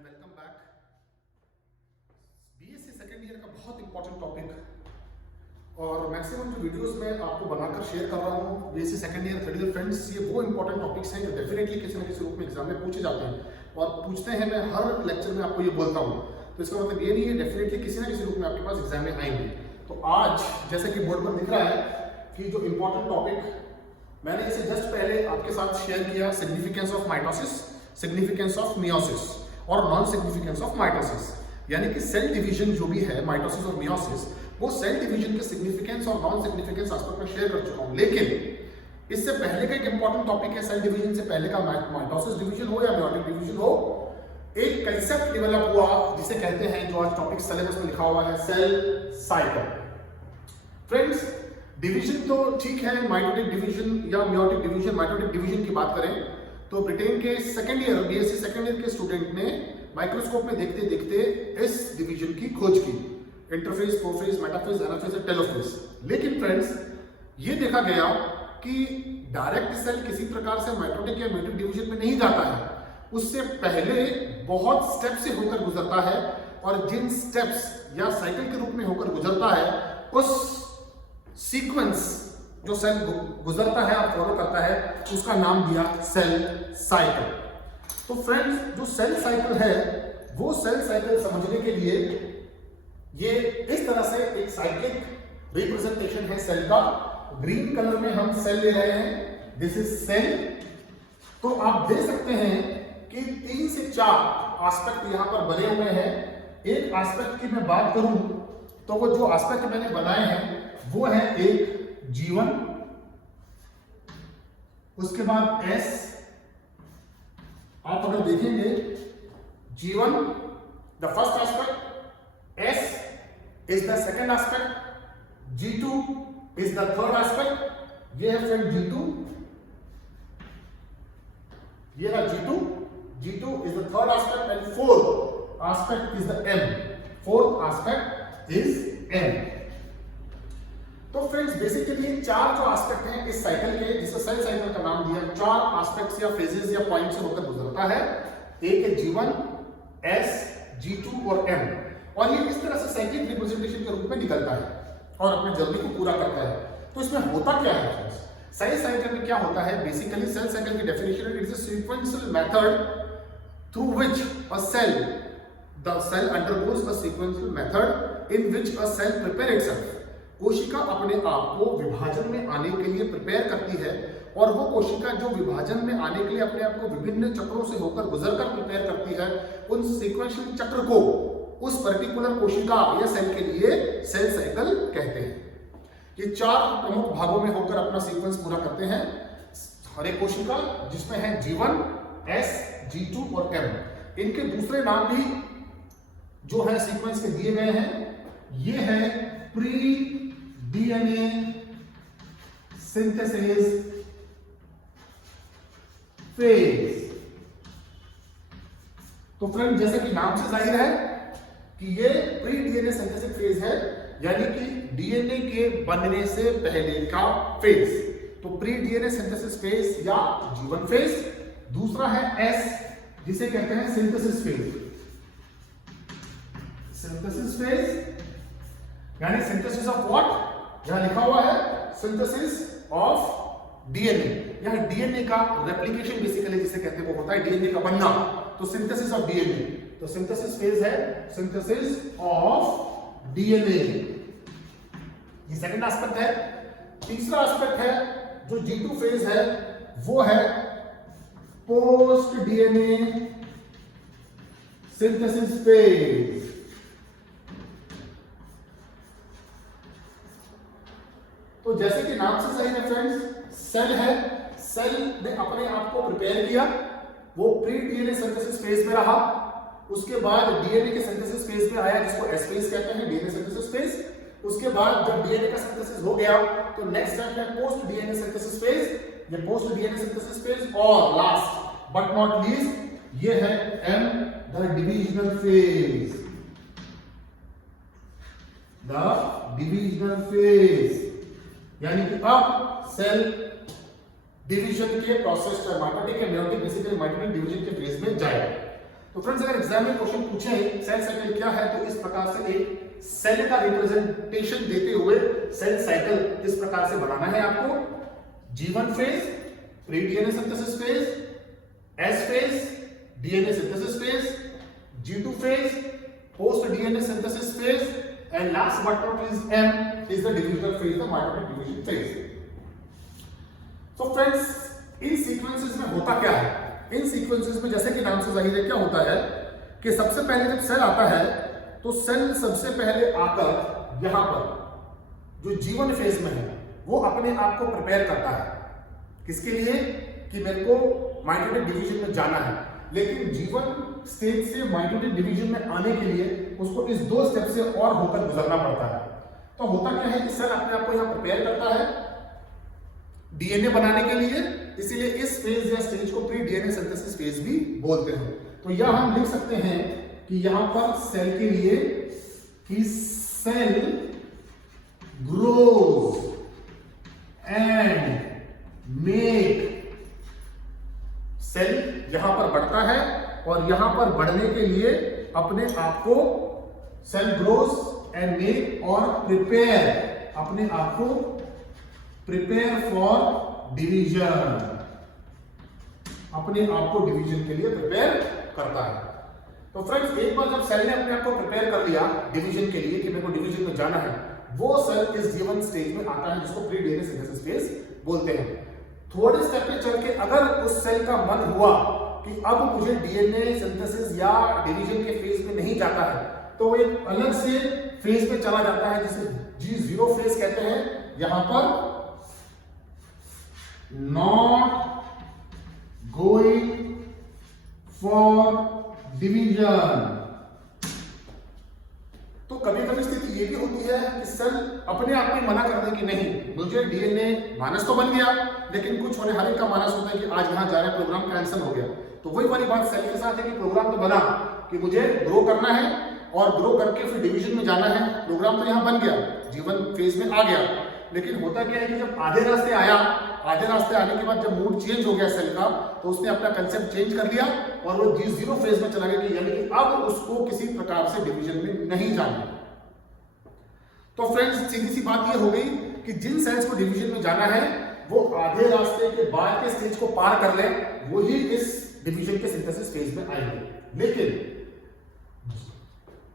And welcome back. BSc second year का बहुत important topic और मैक्सिमम जो वीडियोस मैं आपको बनाकर शेयर कर रहा हूँ BSc second year third year friends, ये वो इंपॉर्टेंट टॉपिक्स हैं जो डेफिनेटली किसी न किसी रूप में एग्जाम में पूछे जाते हैं और पूछते हैं। मैं हर लेक्चर में आपको ये बोलता हूँ, तो इसका मतलब ये नहीं है, डेफिनेटली किसी न किसी रूप में आपके पास एग्जाम में आएंगे। तो आज जैसे कि बोर्ड पर दिख रहा है कि जो इंपॉर्टेंट टॉपिक मैंने इसे जस्ट पहले आपके साथ शेयर किया, significance of mitosis, significance of meiosis और नॉन सिग्निफिकेंस ऑफ माइटोसिस, यानी कि सेल डिवीजन जो भी है माइटोसिस और मियोसिस, वो सेल डिवीजन के सिग्निफिकेंस और नॉन सिग्निफिकेंस एस्पेक्ट में शेयर कर चुका हूं। लेकिन इससे पहले का एक इंपॉर्टेंट टॉपिक है, सेल डिवीजन से पहले का माइटोसिस डिवीजन हो या मियोटिक डिवीजन हो, एक कंसेप्ट डेवलप हुआ जिसे कहते हैं, जो आज टॉपिक सिलेबस में लिखा हुआ है, सेल साइकिल। फ्रेंड्स, डिवीजन तो ठीक है, माइटोटिक डिवीजन या मियोटिक डिवीजन। माइटोटिक डिवीजन की बात करें तो ब्रिटेन के second year BSc second year के स्टूडेंट ने माइक्रोस्कोप में देखते देखते इस डिवीजन की खोज की, इंटरफेस, प्रोफेज, मेटाफेज, एनाफेज और टेलोफेज। लेकिन फ्रेंड्स, ये देखा गया कि डायरेक्ट सेल किसी प्रकार से माइटोटिक या मियोटिक डिवीजन में नहीं जाता है, उससे पहले बहुत स्टेप से होकर गुजरता है, और जिन स्टेप्स या साइकिल के रूप में होकर गुजरता है, उस सीक्वेंस जो सेल गुजरता है और फॉलो करता है, उसका नाम दिया सेल साइकिल। तो फ्रेंड्स, जो सेल साइकिल है, वो सेल साइकिल समझने के लिए ये इस तरह से एक साइक्लिक रिप्रेजेंटेशन है सेल का। ग्रीन कलर में हम सेल ले रहे हैं, दिस इज सेल। तो आप देख सकते हैं कि 3 से 4 एस्पेक्ट यहां पर बने हुए हैं। एक एस्पेक्ट की मैं बात करूं तो वो जो एस्पेक्ट मैंने बनाए हैं वो है एक G1, उसके बाद S, आप अगर देखेंगे G1 the first aspect, S is the second aspect, G2 is the third aspect, ये है फ्रेंड G2, ये है G2 is the third aspect and fourth aspect is the M, fourth aspect is M। तो friends, basically 4 जो aspect हैं इस cycle के, जिसे सेल साइकिल का नाम दिया, 4 एस्पेक्ट्स या फेजेस या पॉइंट से होकर गुजरता है। एक है G1, S, G2 और M, और ये इस तरह से साइक्लिक रिप्रेजेंटेशन के रूप में निकलता है और अपने जर्नी को पूरा करता है। तो इसमें होता क्या है फ्रेंड्स? सेल साइकिल में क्या होता है? बेसिकली सेल साइकिल की definition it is a sequential method through which a cell undergoes a sequential method in which a cell prepare itself. कोशिका अपने आप को विभाजन में आने के लिए प्रिपेयर करती है, और वो कोशिका जो विभाजन में आने के लिए अपने आप को विभिन्न चक्रों से होकर गुजरकर प्रिपेयर करती है, उन सीक्वेंशियल चक्र को उस पर्टिकुलर कोशिका या सेल के लिए सेल साइकिल कहते हैं। ये 4 प्रमुख भागों में होकर अपना सीक्वेंस पूरा करते हैं हर एक कोशिका, जिसमें है G1, S, G2 और M। इनके दूसरे नाम भी जो है सीक्वेंस के दिए गए हैं। ये है प्री डीएनए सिंथेसिस फेज। तो फ्रेंड, जैसे कि नाम से जाहिर है कि ये प्री डीएनए सिंथेसिस फेज है, यानी कि डीएनए के बनने से पहले का फेज। तो प्री डीएनए सिंथेसिस फेज या G1 फेज। दूसरा है S, जिसे कहते हैं सिंथेसिस फेज। सिंथेसिस फेज यानी सिंथेसिस ऑफ व्हाट? यहां लिखा हुआ है सिंथेसिस ऑफ डीएनए। यहां डीएनए का रेप्लिकेशन बेसिकली जिसे कहते हैं वो होता है डीएनए का बनना, तो सिंथेसिस ऑफ डीएनए। तो सिंथेसिस फेज है सिंथेसिस ऑफ डीएनए, ये सेकंड एस्पेक्ट है। तीसरा एस्पेक्ट है जो G2 फेज है, वो है पोस्ट डीएनए सिंथेसिस फेज। तो जैसे कि नाम से सही है फ्रेंड्स, सेल है, सेल ने अपने आप को प्रिपेयर किया, वो प्री डीएनए सिंथेसिस फेज में रहा, उसके बाद डीएनए के सिंथेसिस फेज में आया, जिसको एस फेज कहते हैं, डीएनए सिंथेसिस फेज। उसके बाद जब डीएनए का सिंथेसिस हो गया तो नेक्स्ट स्टेप है पोस्ट डीएनए सिंथेसिस फेज। ये पोस्ट डीएनए सिंथेसिस फेज, और लास्ट बट नॉट लीस्ट ये है M, the divisional phase. The divisional phase यानी कि अब सेल डिवीजन के प्रोसेस माइटोटिक या मियोटिक, बेसिकली माइटोटिक डिवीजन के फेज में जाएगा। तो फ्रेंड्स अगर एग्जाम में क्वेश्चन पूछे सेल साइकिल क्या है, तो इस प्रकार से एक सेल का रिप्रेजेंटेशन देते हुए सेल साइकिल इस प्रकार से बनाना है आपको। G1 phase, pre DNA synthesis phase, S phase, DNA synthesis phase, G2 phase, post DNA synthesis phase, and last but not least M is the divisional phase, the mitotic division phase. तो friends इन sequences में होता क्या है? इन sequences में जैसे कि नाम से जाहिर है क्या होता है कि सबसे पहले जब सेल आता है तो सेल सबसे पहले आकर यहां पर जो G1 फेज में है वो अपने आप को प्रिपेयर करता है। किसके लिए? कि मेरे को माइटोटिक डिवीजन में जाना है। लेकिन G1 स्टेज से माइटोटिक डिवीजन में आने के लिए उसको इस दो स्टेप से और होकर गुजरना पड़ता है। तो होता क्या है कि सेल अपने आप को यहां प्रिपेयर करता है डीएनए बनाने के लिए, इसीलिए इस फेज या स्टेज को प्री डीएनए सिंथेसिस फेज भी बोलते हैं। तो यह हम लिख सकते हैं कि यहां पर सेल के लिए कि cell grows and make, cell यहां पर बढ़ता है और यहां पर बढ़ने के लिए अपने आप को सेल ग्रोज एंड मेक और प्रिपेयर, अपने आप को प्रिपेयर फॉर डिवीजन, अपने आप को डिवीजन के लिए प्रिपेयर करता है। तो फ्रेंड्स एक बार जब सेल ने अपने आप को प्रिपेयर कर लिया डिवीजन के लिए कि मेरे को डिवीजन में जाना है, वो सेल इस G1 स्टेज में आता है जिसको प्री डीएनए सिंथेसिस फेज बोलते हैं। थोड़े स्टेप पे चल के अगर उस सेल का मन हुआ कि अब मुझे डीएनए सिंथेसिस या डिवीजन के फेज में नहीं जाता है, तो वो एक अलग से फेज में चला जाता है जिसे G0 फेज कहते हैं। यहां पर नॉट गोइंग फॉर डिवीजन। तो कभी कभी स्थिति ये भी होती है कि सेल अपने आप में मना कर दे कि नहीं, मुझे डीएनए मानस तो बन गया, लेकिन कुछ होने हर एक का मानस होता है कि आज यहां जा रहा है, प्रोग्राम कैंसिल हो गया। तो वही वाली बात सेल के साथ है कि प्रोग्राम तो बना कि मुझे ग्रो करना है और ग्रो करके फिर डिवीजन में जाना है। प्रोग्राम तो यहां बन गया, G1 फेज में आ गया, लेकिन होता क्या है कि जब आधे रास्ते आया, आधे रास्ते आने के बाद जब मूड चेंज हो गया सेल का, तो उसने अपना कंसेप्ट चेंज कर लिया और वो G0 फेज में चला गया, यानी कि अब उसको किसी प्रकार से डिवीजन में नहीं जाना। तो फ्रेंड्स सीधी सी बात ये हो गई कि जिन सेल्स को डिवीजन में जाना है वो आधे रास्ते के बाद के स्टेज को पार कर ले, वही इस डिवीजन के सिंथेसिस फेज में आएंगे। लेकिन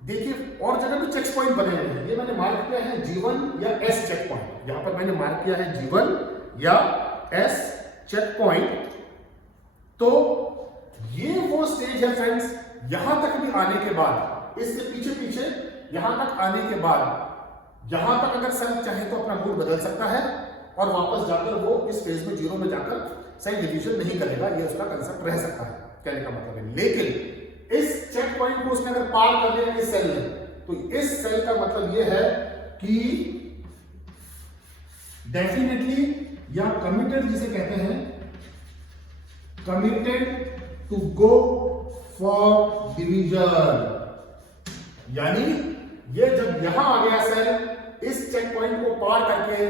देखिए और जगह भी चेक पॉइंट बने हुए हैं, ये मैंने मार्क किया है G1 या S चेक पॉइंट, यहां पर मैंने मार्क किया है G1 या S चेक पॉइंट। तो ये वो स्टेज है फ्रेंड्स, यहां तक भी आने के बाद, इससे पीछे पीछे यहां तक आने के बाद, यहां तक अगर सेल चाहे तो अपना मूड बदल सकता है और वापस जाकर वो इस फेज में 0 में जाकर सेल डिवीजन नहीं करेगा, ये उसका कंसेप्ट रह सकता है, कहने का मतलब है। लेकिन इस चेक पॉइंट को उसने अगर पार कर लिया इस सेल ने, तो इस सेल का मतलब यह है कि डेफिनेटली या कमिटेड जिसे कहते हैं, committed to go for division. यानी ये जब यहां आ गया सेल, इस चेक पॉइंट को पार करके,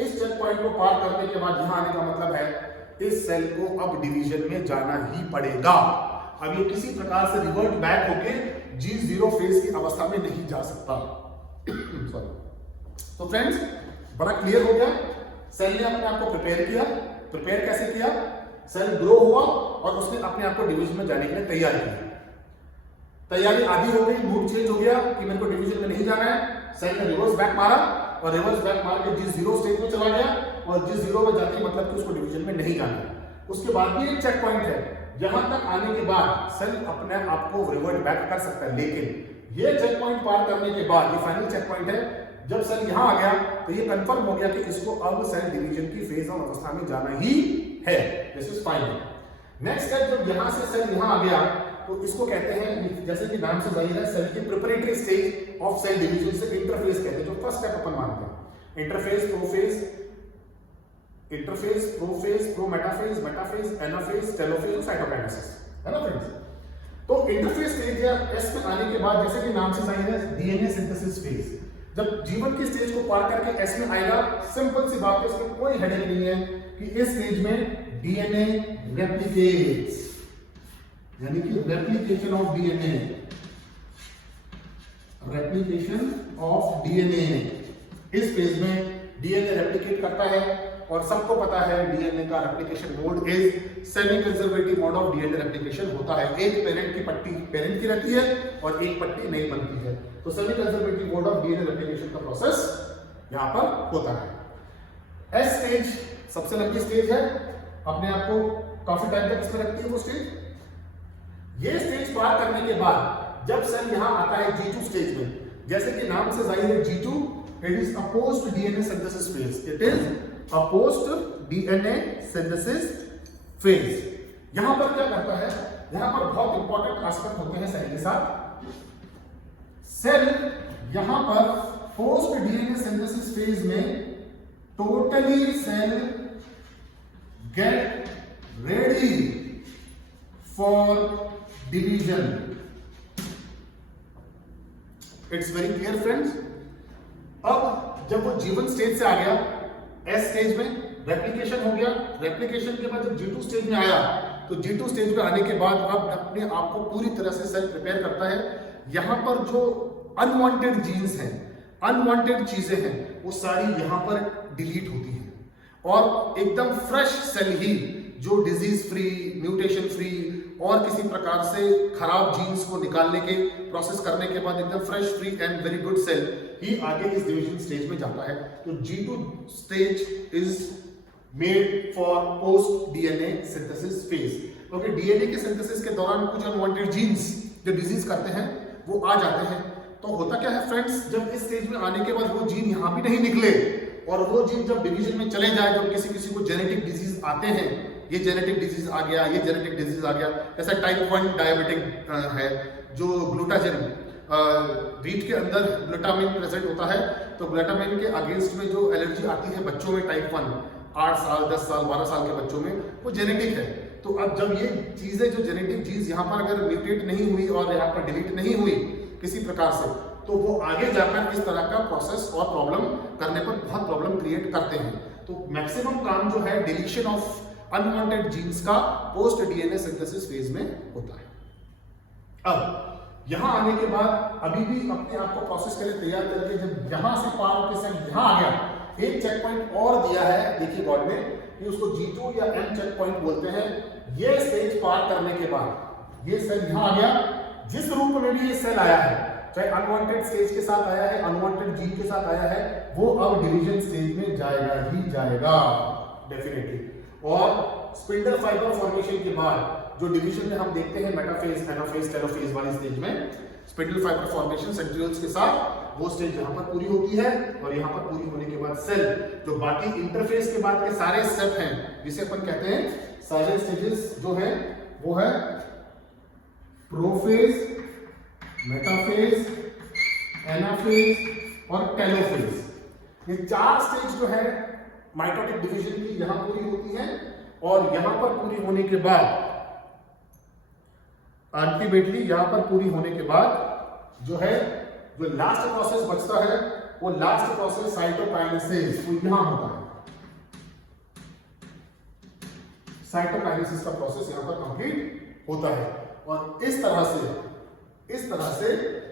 इस चेक पॉइंट को पार करने के बाद यहां आने का मतलब है इस सेल को अब डिवीजन में जाना ही पड़ेगा। अब ये किसी प्रकार से रिवर्ट बैक होके G0 फेज की अवस्था में नहीं जा सकता। तो फ्रेंड्स बड़ा क्लियर हो गया, सेल ने अपने आप को प्रिपेयर किया। प्रिपेयर कैसे किया? सेल ग्रो हुआ और उसने अपने आप को डिवीजन में जाने के लिए तैयार किया। तैयारी आधी हो गई, मूड चेंज हो गया कि मेरे को डिवीजन में नहीं जाना है, सेल ने रिवर्स बैक मारा और रिवर्स बैक मार के G0 स्टेज में चला गया और G0 में जाते मतलब कि उसको डिवीजन में नहीं जाना है। उसके बाद भी एक चेक पॉइंट है, यहां तक आने के बाद सेल अपने आप को रिवर्ट बैक कर सकता है। लेकिन ये चेक पॉइंट पार करने के बाद, ये फाइनल चेक पॉइंट है, जब सेल यहां आ गया तो ये कंफर्म हो गया कि इसको अब सेल डिवीजन की फेज और अवस्था में जाना ही है। This is final. Next step, जब यहां से सेल यहां आ गया तो इसको कहते हैं, जैसे कि नाम से जाहिर है, सेल की preparatory stage of cell division से इंटरफेज कहते हैं, जो फर्स्ट स्टेप अपन मानते हैं। Interphase, prophase, interphase, prophase, prometaphase, metaphase, anaphase, telophase और साइटोकाइनेसिस, है ना फ्रेंड्स। तो इंटरफेज स्टेज या एस में आने के बाद, जैसे कि नाम से जाहिर है, डीएनए सिंथेसिस फेज। जब G1 की स्टेज को पार करके एस में आएगा, सिंपल सी बात है, इसमें कोई हेडेक नहीं है कि इस स्टेज में डीएनए रेप्लिकेट्स, यानी कि replication of DNA, replication of DNA. इस फेज में डीएनए रेप्लिकेट करता है और सबको पता है डीएनए का replication mode is semi conservative mode of DNA replication होता है। एक पेरेंट की पट्टी पेरेंट की रहती है और एक पट्टी नहीं बनती है, तो semi conservative mode of DNA replication का प्रोसेस यहां पर होता है। एस स्टेज सबसे लंबी स्टेज है, अपने आप को काफी टाइम तक इसमें रखती है वो स्टेज। ये स्टेज पार करने के बाद जब सेल यहां आता है G2 स्टेज में, जैसे कि नाम से जाहिर है G2 it is a post DNA synthesis phase, it is a post DNA synthesis phase. यहां पर क्या करता है, यहां पर बहुत इंपॉर्टेंट एस्पेक्ट होते हैं सेल के साथ। सेल यहां पर पोस्ट डीएनए सिंथेसिस फेज में totally cell get ready for division. It's very clear friends. अब जब वो G1 स्टेज से आ गया, एस स्टेज में रेप्लिकेशन हो गया, रेप्लिकेशन के बाद जब G2 स्टेज में आया, तो G2 स्टेज में आने के बाद अब अपने आप को पूरी तरह से सेल प्रिपेयर करता है। यहां पर जो अनवांटेड जीन्स हैं, अनवांटेड चीजें हैं, वो सारी यहां पर डिलीट होती हैं और एकदम फ्रेश सेल ही जो डिजीज फ्री, म्यूटेशन फ्री और किसी प्रकार से खराब जीन्स को निकालने के प्रोसेस करने के बाद एकदम fresh, free and very good cell ही आगे इस डिवीजन स्टेज में जाता है। तो G2 stage is made for post DNA synthesis phase, क्योंकि डीएनए के सिंथेसिस के दौरान कुछ अनवांटेड जीन्स जो डिजीज करते हैं वो आ जाते हैं। तो होता क्या है फ्रेंड्स, जब इस स्टेज में आने के बाद वो जीन यहां भी नहीं निकले और वो जीन जब डिवीजन में चले जाए, जब किसी को जेनेटिक डिजीज आते हैं, ये जेनेटिक डिजीज आ गया, ये जेनेटिक डिजीज आ गया, जैसा टाइप 1 डायबिटिक है, जो ग्लूटाजिन वीट के अंदर ग्लूटामिन प्रेजेंट होता है, तो ग्लूटामिन के अगेंस्ट में जो एलर्जी आती है बच्चों में टाइप 1, 8 साल 10 साल 12 साल के बच्चों में, वो जेनेटिक है। तो अब जब ये चीजें जो जेनेटिक चीज यहाँ पर अगर म्यूटेट नहीं हुई और यहाँ पर डिलीट नहीं हुई किसी प्रकार से, तो वो आगे जाकर इस तरह का प्रोसेस और प्रॉब्लम करने पर बहुत प्रॉब्लम क्रिएट करते हैं। तो मैक्सिमम काम जो है डिलीशन ऑफ अनवांटेड जीन्स का पोस्ट डीएनए सिंथेसिस फेज में होता है। अब यहां आने के बाद अभी भी अपने आप को प्रोसेस के लिए तैयार करके जब यहां से पार होकर सेल यहां आ गया, एक चेक पॉइंट और दिया है, देखिए बोर्ड में, कि उसको G2 या M चेक पॉइंट बोलते हैं। ये स्टेज पार करने के बाद ये सेल यहां आ गया, जिस रूप में भी ये सेल आया है, चाहे अनवांटेड स्टेज के साथ आया है, अनवांटेड जीन के साथ आया है, वो अब डिवीजन स्टेज में जाएगा ही जाएगा डेफिनेटली। और स्पिंडल फाइबर फॉर्मेशन के बाद जो डिवीजन में हम देखते हैं मेटाफेज, एनाफेज, टेलोफेज वाली स्टेज में स्पिंडल फाइबर फॉर्मेशन सेंट्रियोल्स के साथ, वो स्टेज यहां पर पूरी होती है और यहां पर पूरी होने के बाद सेल जो बाकी इंटरफेस के बाद के सारे स्टेप हैं, जिसे अपन कहते हैं सारे स्टेजेस जो है वो है प्रोफेज, मेटाफेज, एनाफेज और टेलोफेज। ये 4 स्टेज जो है माइटोटिक डिवीजन की यहां पूरी होती है और यहां पर पूरी होने के बाद अल्टीमेटली यहां पर पूरी होने के बाद जो है जो लास्ट प्रोसेस बचता है, वो लास्ट प्रोसेस साइटोकाइनेसिस, वो यहां होता है। साइटोकाइनेसिस का प्रोसेस यहां पर कंप्लीट होता है और इस तरह से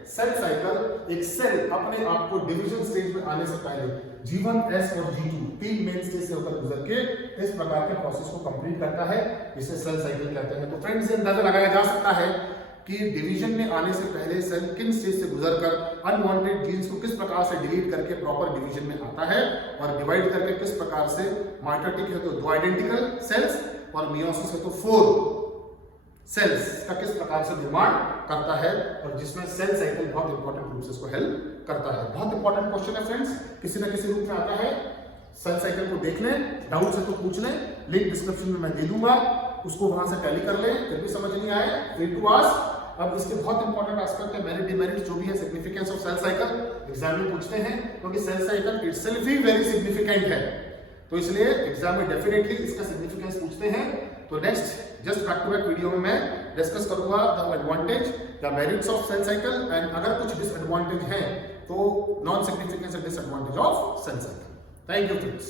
सेल साइकिल, एक सेल अपने आप को डिवीजन स्टेज में आने से पहले G1, S और G2 तीन मेन स्टेज से होकर गुजर के इस प्रकार के प्रोसेस को कंप्लीट करता है, जिसे सेल साइकिल कहते हैं। तो फ्रेंड्स, ये अंदाजा लगाया जा सकता है कि डिवीजन में आने से पहले सेल किन स्टेज से गुजरकर अनवांटेड जीन्स को किस प्रकार से डिलीट करके प्रॉपर डिवीजन में आता है और डिवाइड करके किस प्रकार से माइटोटिक है तो 2 आइडेंटिकल सेल्स और मियोसिस है तो 4 सेल्स का किस प्रकार से निर्माण करता है, और जिसमें सेल साइकिल बहुत इंपॉर्टेंट रूप से इसको हेल्प करता है। बहुत इंपॉर्टेंट क्वेश्चन है फ्रेंड्स, किसी ना किसी रूप में आता है। सेल साइकिल को देख लें, डाउट है तो पूछ लें, लिंक डिस्क्रिप्शन में मैं दे दूंगा, उसको वहां से टैली कर लें। फिर भी समझ नहीं आए फ्री टू आस्क। अब इसके बहुत इंपॉर्टेंट एस्पेक्ट है, मेरिट डिमेरिट जो भी है, significance of cell cycle exam में पूछते हैं, क्योंकि सेल साइकिल इटसेल्फ ही वेरी सिग्निफिकेंट है, तो इसलिए एग्जाम में डेफिनेटली इसका सिग्निफिकेंस पूछते हैं। तो next just back to back video में मैं डिस्कस करूंगा the advantage, the merits of cell cycle and अगर कुछ डिसएडवांटेज है तो non significance and disadvantage of cell cycle. Thank you friends.